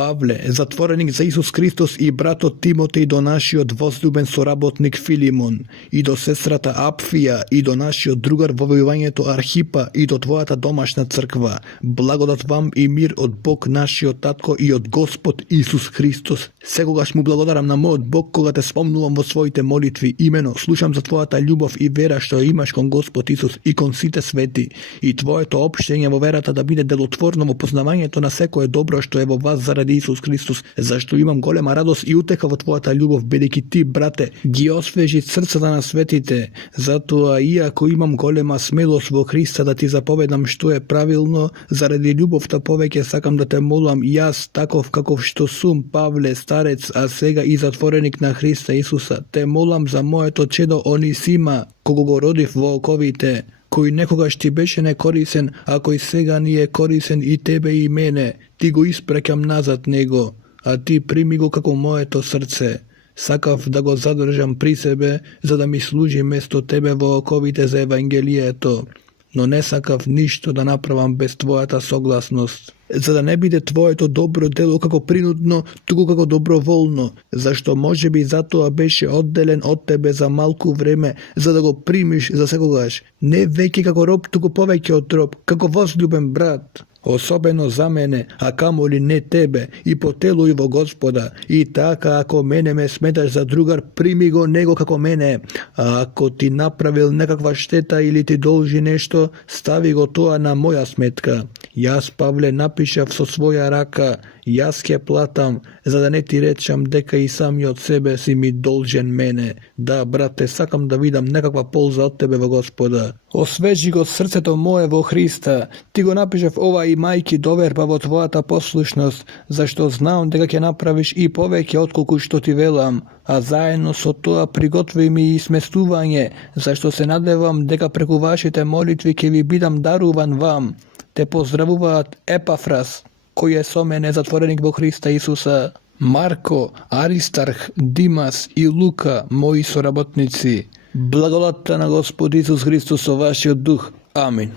Pavle, zatvorenik za Isus Hristos i brato Timotej do našijod возлюбен sоработник Филимон, i do sestrata Апфија, i do našijod другар во војувањето Архипа, i do твојата домашна црква. Благодат вам и мир од Бог нашиот Татко и од Господ Исус Христос. Секогаш му благодарам на мојот Бог кога те спомнувам во своите молитви. Имено, слушам за твојата љубов и вера што имаш кон Господ Исус и кон сите свети, и твоето општење во верата да биде делотворно во познавањето на секое добро што е во вас заради Исус Христос, зашто имам голема радост и утеха во твојата љубов, бидејќи ти, брате, ги освежи срцата на светите. Затоа, иако имам голема смелост во Христа да ти заповедам што е правилно, заради љубовта повеќе сакам да те молам јас, таков каков што сум, Павле, старец, а сега и затвореник на Христа Исуса, те молам за моето чедо Онисима, кого го родив во оковите, кој некогаш ти беше некорисен, а кој сега ни е корисен и тебе и мене. Ти го испраќам назад него, а ти прими го како моето срце. Сакав да го задржам при себе, за да ми служи место тебе во оковите за Евангелието, но не сакав ништо да направам без твојата согласност, за да не биде твоето добро дело како принудно, туку како доброволно, зашто можеби затоа беше одделен од тебе за малку време, за да го примиш за секогаш, не веќе како роб, туку повеќе од роб, како возлюбен брат. Особено за мене, а камоли не тебе, и по телу и во Господа. И така, ако мене ме сметаш за другар, прими го него како мене. А ако ти направил некаква штета или ти должи нешто, стави го тоа на моја сметка. Јас, Павле, напишав со своја рака, јас ќе платам, за да не ти речам дека и самиот себе си ми должен мене. Да, брате, сакам да видам некаква полза од тебе во Господа. Освежи го срцето мое во Христа. Ти го напишав ова и мајки доверба во твојата послушност, зашто знам дека ќе направиш и повеќе отколку што ти велам, а заедно со тоа приготви ми и сместување, зашто се надевам дека преку вашите молитви ќе ви бидам даруван вам. Те поздравуваат Епафрас, кој е со мене затвореник во Христа Исуса, Марко, Аристарх, Димас и Лука, мои соработници. Благодатта на Господ Исус Христос со вашиот дух. Амин.